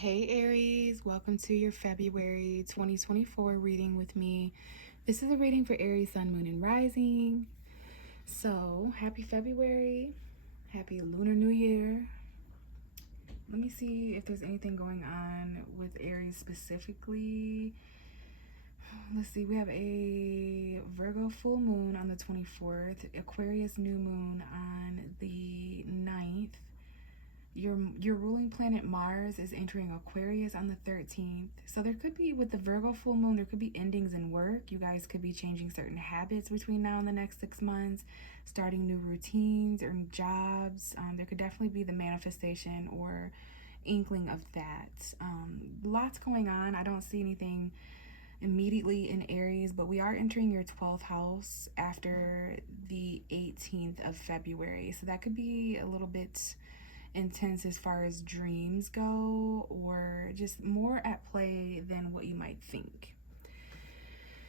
Hey Aries, welcome to your February 2024 reading with me. This is a reading for Aries, Sun, Moon, and Rising. So, happy February. Happy Lunar New Year. Let me see if there's anything going on with Aries specifically. Let's see, we have a Virgo full moon on the 24th, Aquarius new moon on the 9th. Your ruling planet Mars is entering Aquarius on the 13th. So there could be, with the Virgo full moon, there could be endings in work. You guys could be changing certain habits between now and the next 6 months, starting new routines or jobs. There could definitely be the manifestation or inkling of that. Lots going on. I don't see anything immediately in Aries, but we are entering your 12th house after the 18th of February. So that could be a little bit intense as far as dreams go, or just more at play than what you might think.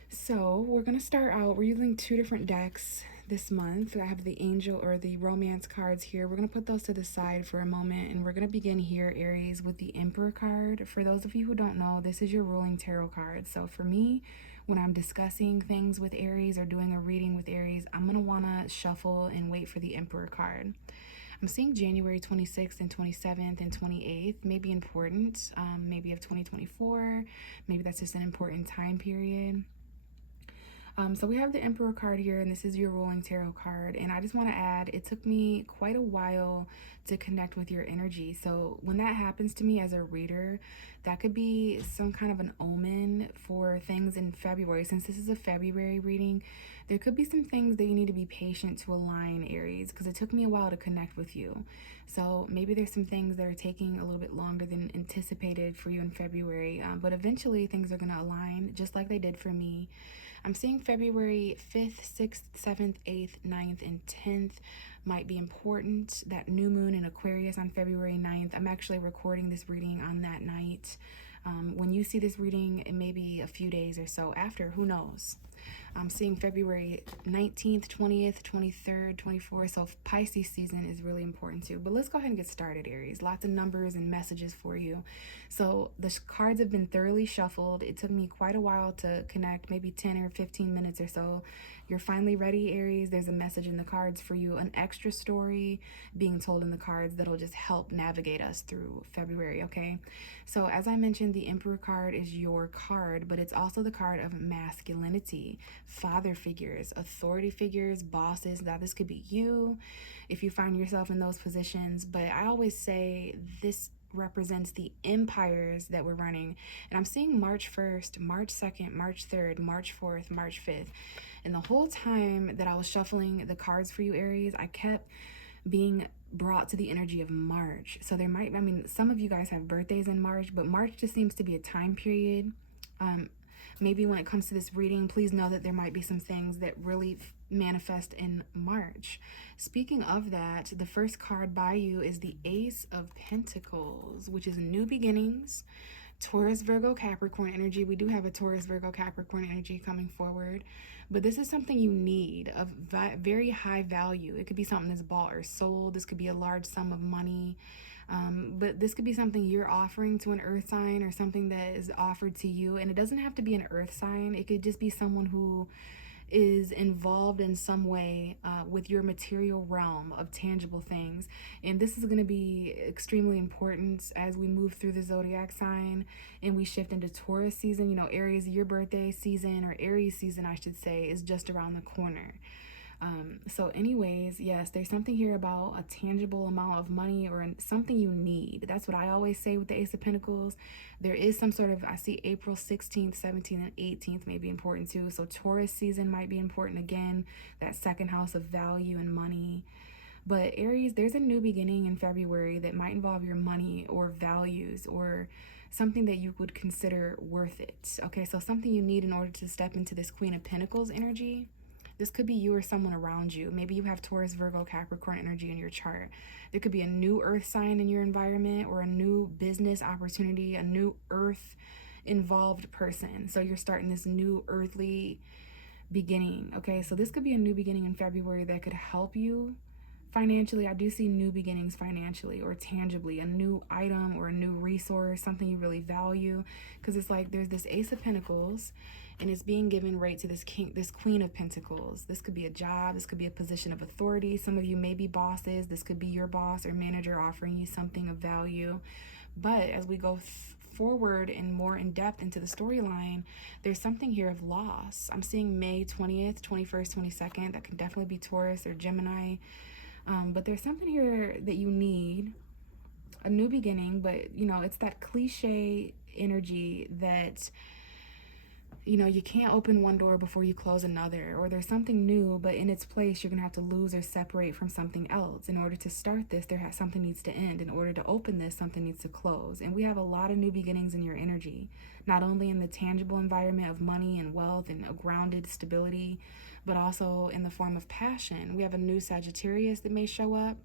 So we're going to start out, we're using two different decks this month. I have the angel or the romance cards here. We're going to put those to the side for a moment, and we're going to begin here, Aries, with the Emperor card. For those of you who don't know, this is your ruling tarot card. So for me, when I'm discussing things with Aries or doing a reading with Aries, I'm going to want to shuffle and wait for the Emperor card. I'm seeing January 26th and 27th and 28th may be important, maybe of 2024. Maybe that's just an important time period. So we have the Emperor card here, and this is your ruling tarot card. And I just want to add, it took me quite a while to connect with your energy. So when that happens to me as a reader, that could be some kind of an omen for things in February. Since this is a February reading, there could be some things that you need to be patient to align, Aries, because it took me a while to connect with you. So maybe there's some things that are taking a little bit longer than anticipated for you in February, but eventually things are going to align just like they did for me. I'm seeing February 5th, 6th, 7th, 8th, 9th, and 10th might be important. That new moon in Aquarius on February 9th. I'm actually recording this reading on that night. When you see this reading, it may be a few days or so after, who knows? I'm seeing February 19th, 20th, 23rd, 24th. So Pisces season is really important too. But let's go ahead and get started, Aries. Lots of numbers and messages for you. So the cards have been thoroughly shuffled. It took me quite a while to connect, maybe 10 or 15 minutes or so. You're finally ready, Aries. There's a message in the cards for you, an extra story being told in the cards that'll just help navigate us through February, okay? So as I mentioned, the Emperor card is your card, but it's also the card of masculinity, father figures, authority figures, bosses. Now this could be you if you find yourself in those positions, but I always say this represents the empires that we're running. And I'm seeing March 1st, March 2nd, March 3rd, March 4th, March 5th. And the whole time that I was shuffling the cards for you, Aries, I kept being brought to the energy of March. So there might, I mean, some of you guys have birthdays in March, but March just seems to be a time period. Maybe when it comes to this reading, please know that there might be some things that really manifest in March. Speaking of that, the first card by you is the Ace of Pentacles, which is new beginnings, Taurus, Virgo, Capricorn energy. We do have a Taurus, Virgo, Capricorn energy coming forward, but this is something you need of very high value. It could be something that's bought or sold. This could be a large sum of money. But this could be something you're offering to an earth sign or something that is offered to you. And it doesn't have to be an earth sign. It could just be someone who is involved in some way with your material realm of tangible things. And this is going to be extremely important as we move through the zodiac sign and we shift into Taurus season. You know, Aries, your birthday season, or Aries season, I should say, is just around the corner. So anyways, yes, there's something here about a tangible amount of money or something you need. That's what I always say with the Ace of Pentacles. There is some sort of, I see April 16th, 17th, and 18th may be important too. So Taurus season might be important again, that second house of value and money. But Aries, there's a new beginning in February that might involve your money or values or something that you would consider worth it. Okay, so something you need in order to step into this Queen of Pentacles energy. This could be you or someone around you. Maybe you have Taurus, Virgo, Capricorn energy in your chart. There could be a new earth sign in your environment or a new business opportunity, a new earth involved person. So you're starting this new earthly beginning. Okay, so this could be a new beginning in February that could help you Financially, I do see new beginnings financially or tangibly, a new item or a new resource, something you really value. Because it's like there's this Ace of Pentacles, and it's being given right to this king, this Queen of Pentacles. This could be a job, this could be a position of authority. Some of you may be bosses. This could be your boss or manager offering you something of value. But as we go forward and more in depth into the storyline, there's something here of loss. I'm seeing May 20th, 21st, 22nd. That can definitely be Taurus or Gemini. But there's something here that you need, a new beginning, but you know, it's that cliche energy that, you know, you can't open one door before you close another, or there's something new, but in its place, you're gonna have to lose or separate from something else. In order to start this, something needs to end. In order to open this, something needs to close. And we have a lot of new beginnings in your energy, not only in the tangible environment of money and wealth and a grounded stability, but also in the form of passion. We have a new Sagittarius that may show up.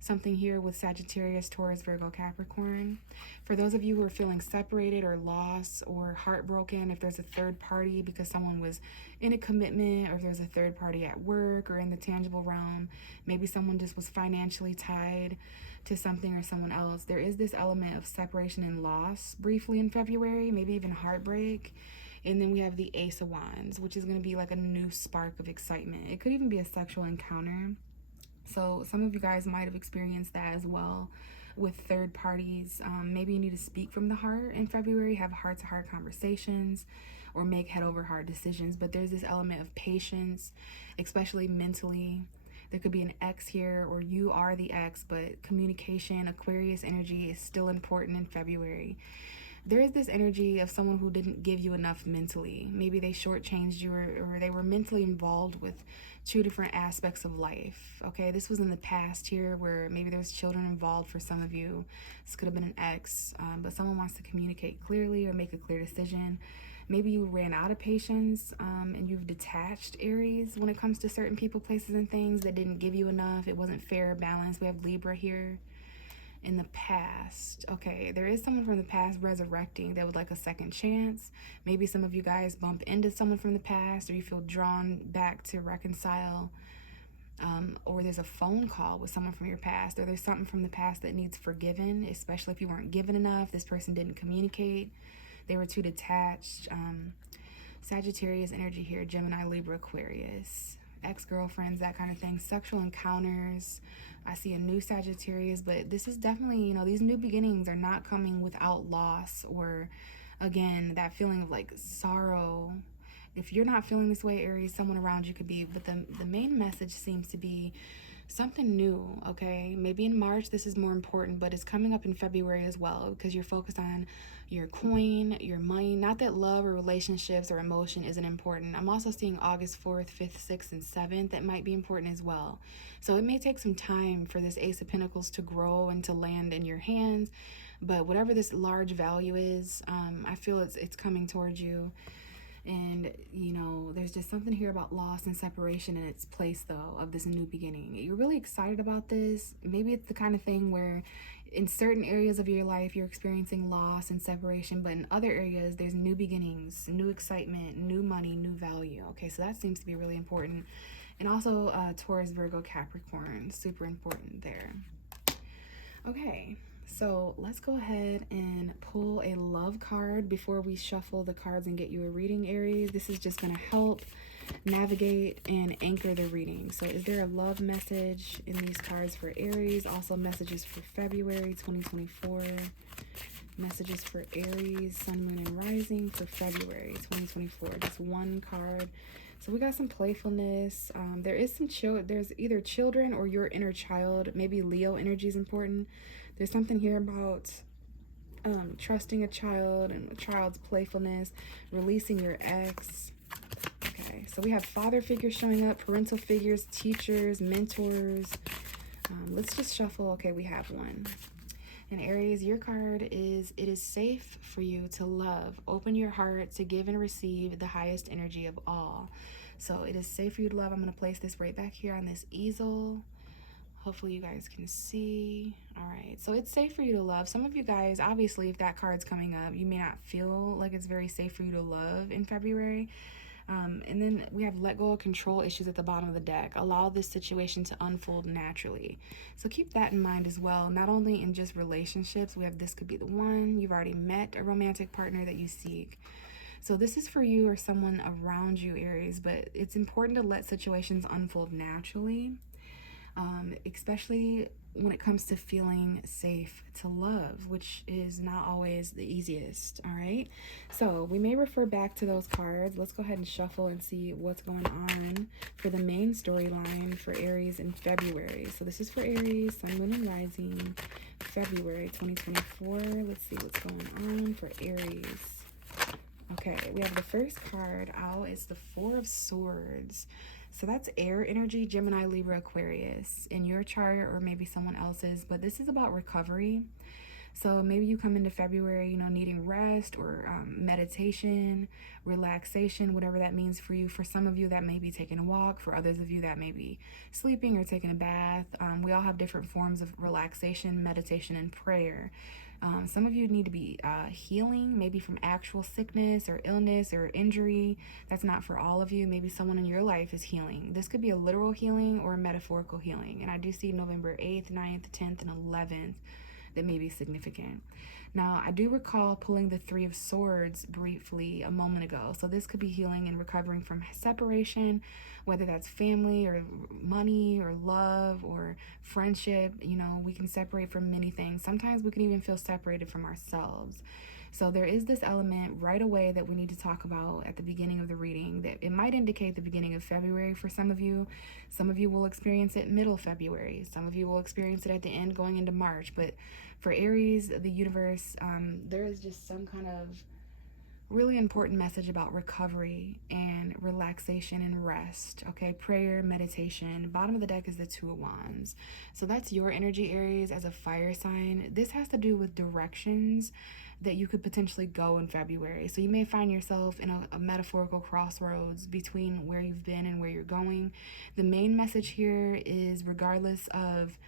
Something here with Sagittarius, Taurus, Virgo, Capricorn. For those of you who are feeling separated or lost or heartbroken, if there's a third party because someone was in a commitment, or if there's a third party at work or in the tangible realm, maybe someone just was financially tied to something or someone else, there is this element of separation and loss briefly in February, maybe even heartbreak. And then we have the Ace of Wands, which is going to be like a new spark of excitement. It could even be a sexual encounter. So some of you guys might have experienced that as well with third parties. Maybe you need to speak from the heart in February, have heart-to-heart conversations, or make head-over-heart decisions. But there's this element of patience, especially mentally. There could be an ex here, or you are the ex, but communication, Aquarius energy is still important in February. There is this energy of someone who didn't give you enough mentally. Maybe they shortchanged you, or they were mentally involved with two different aspects of life. Okay, this was in the past here where maybe there's children involved for some of you. This could have been an ex, but someone wants to communicate clearly or make a clear decision. Maybe you ran out of patience, and you've detached, Aries, when it comes to certain people, places, and things that didn't give you enough. It wasn't fair, balanced. We have Libra here. In the past, okay, there is someone from the past resurrecting that would like a second chance. Maybe some of you guys bump into someone from the past, or you feel drawn back to reconcile, or there's a phone call with someone from your past, or there's something from the past that needs forgiven, especially if you weren't given enough. This person didn't communicate, they were too detached. Sagittarius energy here, Gemini, Libra, Aquarius, ex-girlfriends, that kind of thing, sexual encounters. I see a new Sagittarius, but this is definitely, you know, these new beginnings are not coming without loss, or again, that feeling of like sorrow. If you're not feeling this way, Aries, someone around you could be. But the main message seems to be something new, okay? Maybe in March this is more important, but it's coming up in February as well, because you're focused on your coin, your money. Not that love or relationships or emotion isn't important. I'm also seeing August 4th, 5th, 6th, and 7th that might be important as well. So it may take some time for this Ace of Pentacles to grow and to land in your hands, but whatever this large value is, I feel it's coming towards you. And, you know, there's just something here about loss and separation in its place, though, of this new beginning. You're really excited about this. Maybe it's the kind of thing where in certain areas of your life, you're experiencing loss and separation, but in other areas, there's new beginnings, new excitement, new money, new value. Okay, so that seems to be really important. And also Taurus, Virgo, Capricorn, super important there. Okay, so let's go ahead and pull a love card before we shuffle the cards and get you a reading, Aries. This is just going to help navigate and anchor the reading. So is there a love message in these cards for Aries? Also messages for February 2024. Messages for Aries, Sun, Moon, and Rising for February 2024. Just one card. So we got some playfulness. There is some there's either children or your inner child. Maybe Leo energy is important. There's something here about trusting a child and a child's playfulness, releasing your ex. Okay, so we have father figures showing up, parental figures, teachers, mentors. Let's just shuffle. Okay, we have one. And Aries, your card is, it is safe for you to love. Open your heart to give and receive the highest energy of all. So it is safe for you to love. I'm going to place this right back here on this easel. Hopefully you guys can see. All right, so it's safe for you to love. Some of you guys, obviously, if that card's coming up, you may not feel like it's very safe for you to love in February. And then we have let go of control issues at the bottom of the deck. Allow this situation to unfold naturally. So keep that in mind as well. Not only in just relationships, we have this could be the one. You've already met a romantic partner that you seek. So this is for you or someone around you, Aries, but it's important to let situations unfold naturally, especially when it comes to feeling safe to love, which is not always the easiest. All right, so we may refer back to those cards. Let's go ahead and shuffle and see what's going on for the main storyline for Aries in February. So this is for Aries, Sun, Moon, and Rising, February 2024. Let's see what's going on for Aries. Okay, we have the first card out. It's the Four of Swords. So that's air energy, Gemini, Libra, Aquarius in your chart or maybe someone else's. But this is about recovery. So maybe you come into February, needing rest or meditation, relaxation, whatever that means for you. For some of you, that may be taking a walk. For others of you, that may be sleeping or taking a bath. We all have different forms of relaxation, meditation, and prayer. Some of you need to be healing, maybe from actual sickness or illness or injury. That's not for all of you. Maybe someone in your life is healing. This could be a literal healing or a metaphorical healing. And I do see November 8th, 9th, 10th, and 11th that may be significant. Now, I do recall pulling the Three of Swords briefly a moment ago. So this could be healing and recovering from separation, whether that's family or money or love or friendship. We can separate from many things. Sometimes we can even feel separated from ourselves. So there is this element right away that we need to talk about at the beginning of the reading that it might indicate the beginning of February for some of you. Some of you will experience it middle February. Some of you will experience it at the end going into March. But for Aries, the universe, there is just some kind of really important message about recovery and relaxation and rest. Okay, prayer, meditation. Bottom of the deck is the Two of Wands. So that's your energy, Aries, as a fire sign. This has to do with directions that you could potentially go in February. So you may find yourself in a metaphorical crossroads between where you've been and where you're going. The main message here is, regardless of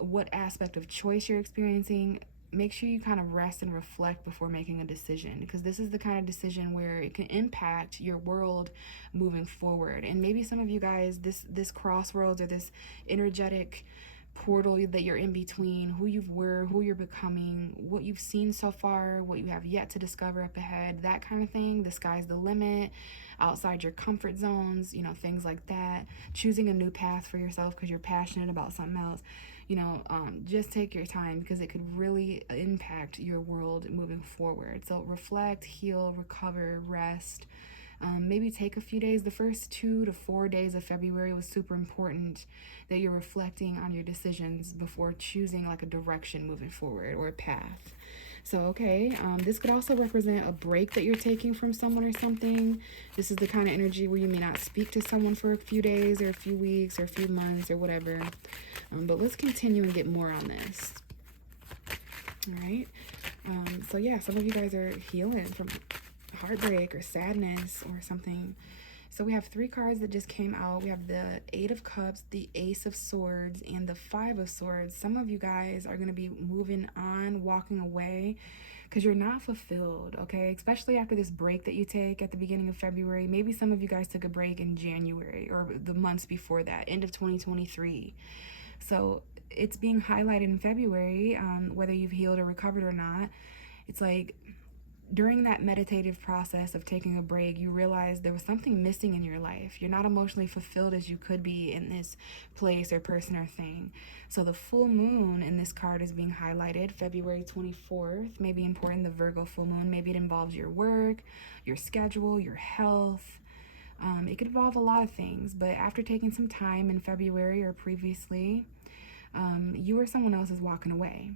what aspect of choice you're experiencing, make sure you kind of rest and reflect before making a decision, because this is the kind of decision where it can impact your world moving forward. And maybe some of you guys, this crossroads or this energetic portal that you're in between who you were, who you're becoming, what you've seen so far, what you have yet to discover up ahead, that kind of thing. The sky's the limit, outside your comfort zones, things like that. Choosing a new path for yourself because you're passionate about something else. Just take your time, because it could really impact your world moving forward. So reflect, heal, recover, rest. Maybe take a few days. The first 2 to 4 days of February was super important that you're reflecting on your decisions before choosing like a direction moving forward or a path. So, okay, this could also represent a break that you're taking from someone or something. This is the kind of energy where you may not speak to someone for a few days or a few weeks or a few months or whatever. But let's continue and get more on this. All right. So, yeah, some of you guys are healing from heartbreak or sadness or something. So we have 3 cards that just came out. We have the Eight of Cups, the Ace of Swords, and the Five of Swords. Some of you guys are going to be moving on, walking away, because you're not fulfilled, okay? Especially after this break that you take at the beginning of February. Maybe some of you guys took a break in January or the months before that, end of 2023. So it's being highlighted in February, whether you've healed or recovered or not. It's like, during that meditative process of taking a break, you realize there was something missing in your life. You're not emotionally fulfilled as you could be in this place or person or thing. So the full moon in this card is being highlighted. February 24th may be important, the Virgo full moon. Maybe it involves your work, your schedule, your health. It could involve a lot of things. But after taking some time in February or previously, you or someone else is walking away.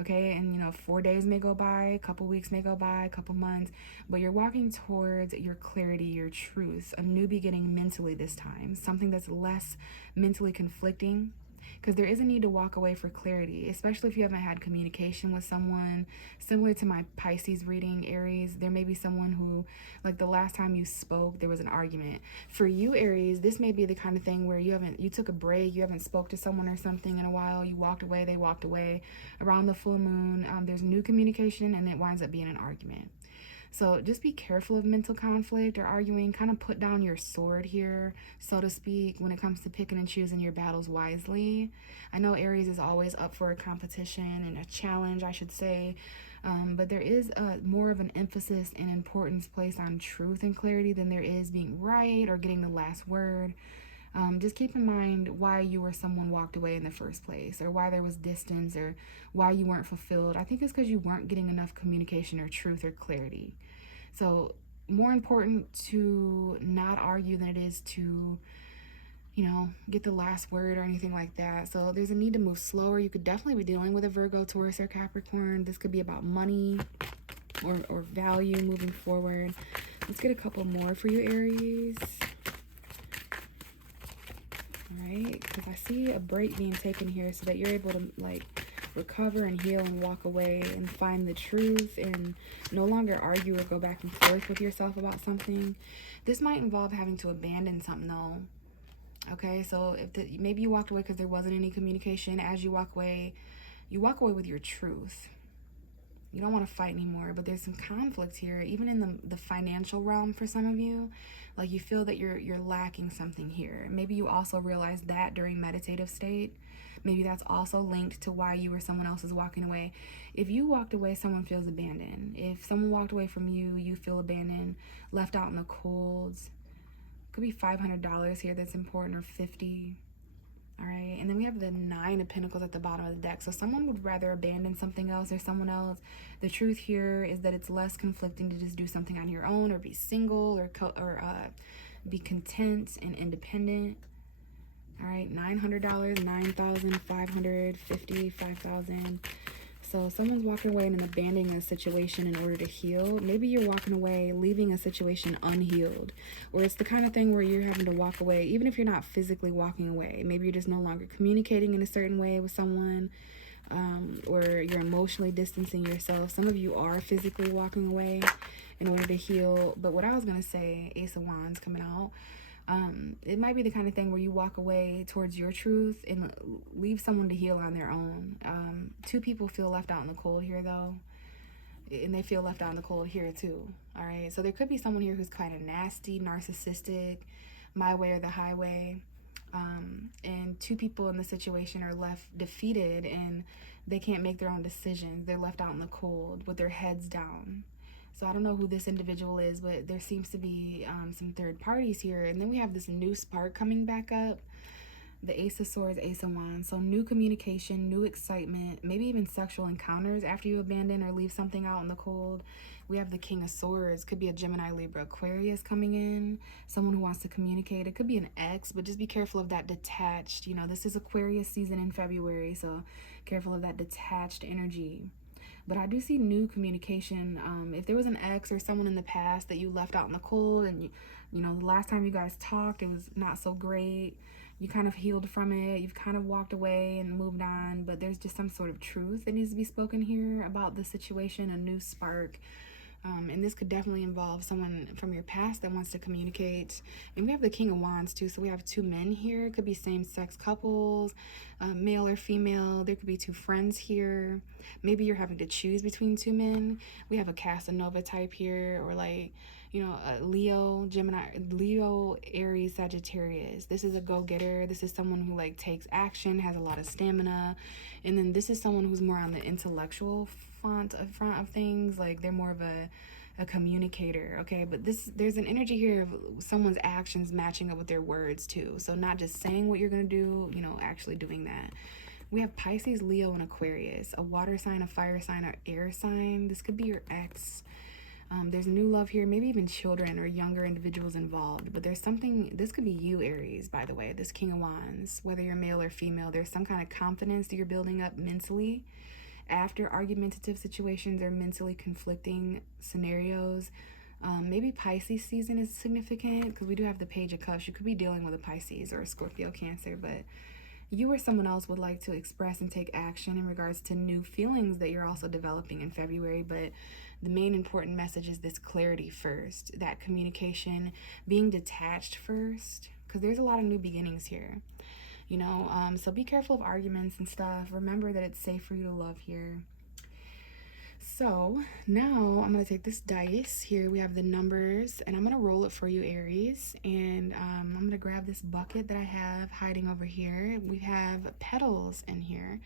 Okay, and 4 days may go by, a couple weeks may go by, a couple months, but you're walking towards your clarity, your truth, a new beginning mentally this time, something that's less mentally conflicting, because there is a need to walk away for clarity, especially if you haven't had communication with someone. Similar to my Pisces reading, Aries, there may be someone who, like, the last time you spoke, there was an argument. For you, Aries, this may be the kind of thing where you took a break, you haven't spoke to someone or something in a while, you walked away, they walked away. Around the full moon, there's new communication, and it winds up being an argument. So just be careful of mental conflict or arguing. Kind of put down your sword here, so to speak, when it comes to picking and choosing your battles wisely. I know Aries is always up for a competition and a challenge, I should say. But there is more of an emphasis and importance placed on truth and clarity than there is being right or getting the last word. Just keep in mind why you or someone walked away in the first place, or why there was distance, or why you weren't fulfilled. I think it's because you weren't getting enough communication or truth or clarity. So, more important to not argue than it is to, get the last word or anything like that. So, there's a need to move slower. You could definitely be dealing with a Virgo, Taurus, or Capricorn. This could be about money or value moving forward. Let's get a couple more for you, Aries. Right, because I see a break being taken here so that you're able to recover and heal and walk away and find the truth and no longer argue or go back and forth with yourself about something. This might involve having to abandon something though. Okay, so maybe you walked away because there wasn't any communication. As you walk away with your truth. You don't want to fight anymore, but there's some conflict here, even in the financial realm for some of you. Like you feel that you're lacking something here. Maybe you also realized that during meditative state. Maybe that's also linked to why you or someone else is walking away. If you walked away, someone feels abandoned. If someone walked away from you, you feel abandoned, left out in the cold. Could be $500 here that's important, or 50. All right, and then we have the 9 of Pentacles at the bottom of the deck. So someone would rather abandon something else or someone else. The truth here is that it's less conflicting to just do something on your own, or be single, or be content and independent. All right, $900, 9,000, 550, 5,000. So someone's walking away and abandoning a situation in order to heal. Maybe you're walking away, leaving a situation unhealed. Or it's the kind of thing where you're having to walk away, even if you're not physically walking away. Maybe you're just no longer communicating in a certain way with someone, or you're emotionally distancing yourself. Some of you are physically walking away in order to heal. But what I was going to say, Ace of Wands coming out, it might be the kind of thing where you walk away towards your truth and leave someone to heal on their own. 2 people feel left out in the cold here though, and they feel left out in the cold here too. All right, so there could be someone here who's kind of nasty, narcissistic, my way or the highway, and 2 people in the situation are left defeated and they can't make their own decisions. They're left out in the cold with their heads down. So I don't know who this individual is, but there seems to be some third parties here. And then we have this new spark coming back up. The Ace of Swords, Ace of Wands. So new communication, new excitement, maybe even sexual encounters after you abandon or leave something out in the cold. We have the King of Swords. Could be a Gemini, Libra, Aquarius coming in. Someone who wants to communicate. It could be an ex, but just be careful of that detached. This is Aquarius season in February, so careful of that detached energy. But I do see new communication. If there was an ex or someone in the past that you left out in the cold, and the last time you guys talked, it was not so great. You kind of healed from it. You've kind of walked away and moved on. But there's just some sort of truth that needs to be spoken here about the situation, a new spark. And this could definitely involve someone from your past that wants to communicate. And we have the King of Wands too, so we have 2 men here. It could be same-sex couples, male or female. There could be 2 friends here. Maybe you're having to choose between 2 men. We have a Casanova type here, or a Leo, Gemini, Leo, Aries, Sagittarius. This is a go-getter. This is someone who takes action, has a lot of stamina. And then this is someone who's more on the intellectual front of things. They're more of a communicator, okay? But there's an energy here of someone's actions matching up with their words too. So not just saying what you're gonna do, actually doing that. We have Pisces, Leo, and Aquarius, a water sign, a fire sign, or air sign. This could be your ex. There's new love here, maybe even children or younger individuals involved. But there's something, this could be you, Aries, by the way, this King of Wands. Whether you're male or female, there's some kind of confidence that you're building up mentally after argumentative situations or mentally conflicting scenarios. Maybe Pisces season is significant because we do have the Page of Cups. You could be dealing with a Pisces or a Scorpio, Cancer, but you or someone else would like to express and take action in regards to new feelings that you're also developing in February. But the main important message is this clarity first, that communication, being detached first, because there's a lot of new beginnings here. So be careful of arguments and stuff. Remember that it's safe for you to love here. So now I'm going to take this dice. Here we have the numbers, and I'm going to roll it for you, Aries. And I'm going to grab this bucket that I have hiding over here. We have petals in here,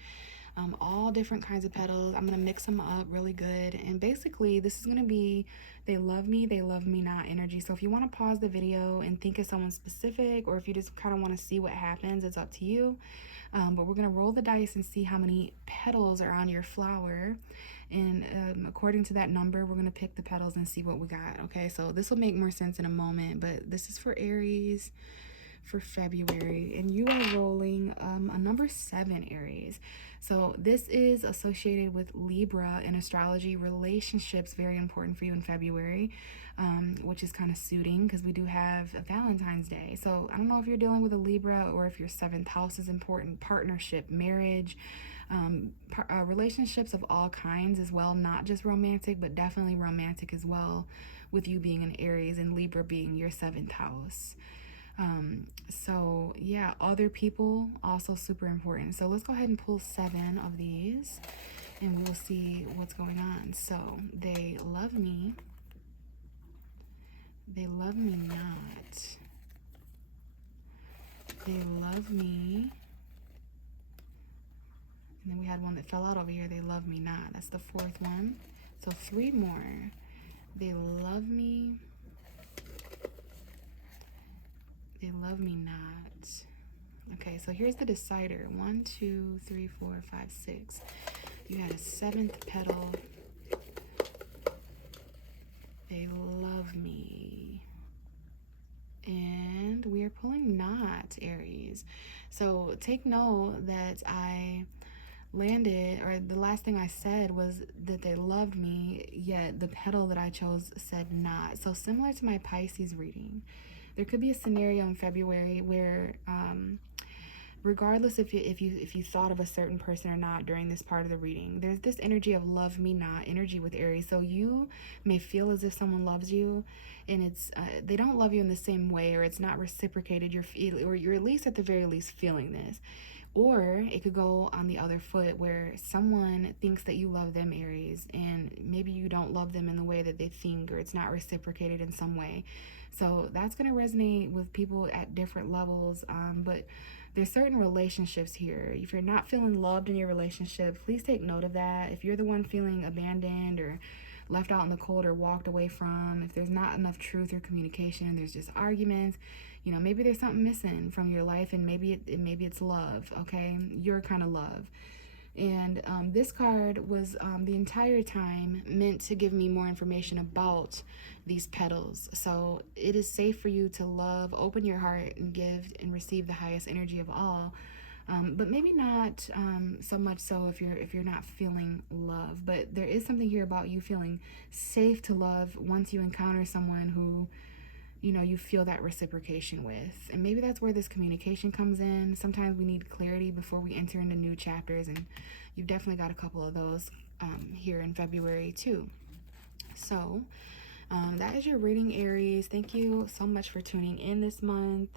all different kinds of petals. I'm going to mix them up really good. And basically, this is going to be they love me not energy. So if you want to pause the video and think of someone specific, or if you just kind of want to see what happens, it's up to you. But we're going to roll the dice and see how many petals are on your flower. And according to that number, we're going to pick the petals and see what we got. Okay, so this will make more sense in a moment, but this is for Aries for February, and you are rolling a number 7, Aries. So this is associated with Libra in astrology. Relationships very important for you in February, which is kind of suiting because we do have a Valentine's Day. So I don't know if you're dealing with a Libra or if your 7th house is important. Partnership, marriage, relationships of all kinds as well, not just romantic, but definitely romantic as well, with you being an Aries and Libra being your 7th house. So yeah, other people also super important. So let's go ahead and pull 7 of these and we will see what's going on. So they love me not, they love me, and then we had one that fell out over here. They love me not. That's the 4th one. So 3 more. They love me. They love me not. Okay, so here's the decider. 1, 2, 3, 4, 5, 6. You had a 7th petal. They love me. And we are pulling not, Aries. So take note that I landed, or the last thing I said was that they loved me, yet the petal that I chose said not. So similar to my Pisces reading, there could be a scenario in February where regardless if you thought of a certain person or not during this part of the reading, there's this energy of love me not energy with Aries. So you may feel as if someone loves you, and it's they don't love you in the same way, or it's not reciprocated. Or you're at least at the very least feeling this. Or it could go on the other foot where someone thinks that you love them, Aries, and maybe you don't love them in the way that they think, or it's not reciprocated in some way. So that's going to resonate with people at different levels. But there's certain relationships here. If you're not feeling loved in your relationship, please take note of that. If you're the one feeling abandoned or left out in the cold or walked away from, if there's not enough truth or communication and there's just arguments, you know, maybe there's something missing from your life, and maybe it's love, okay? Your kind of love. And this card was the entire time meant to give me more information about these petals. So it is safe for you to love, open your heart, and give and receive the highest energy of all. But maybe not so much so if you're not feeling love. But there is something here about you feeling safe to love once you encounter someone who, you know, you feel that reciprocation with. And maybe that's where this communication comes in. Sometimes we need clarity before we enter into new chapters, and you've definitely got a couple of those here in February too. So that is your reading, Aries. Thank you so much for tuning in this month.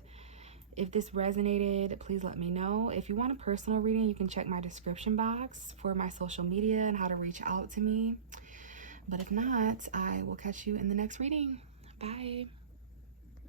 If this resonated, please let me know. If you want a personal reading, you can check my description box for my social media and how to reach out to me. But if not, I will catch you in the next reading. Bye.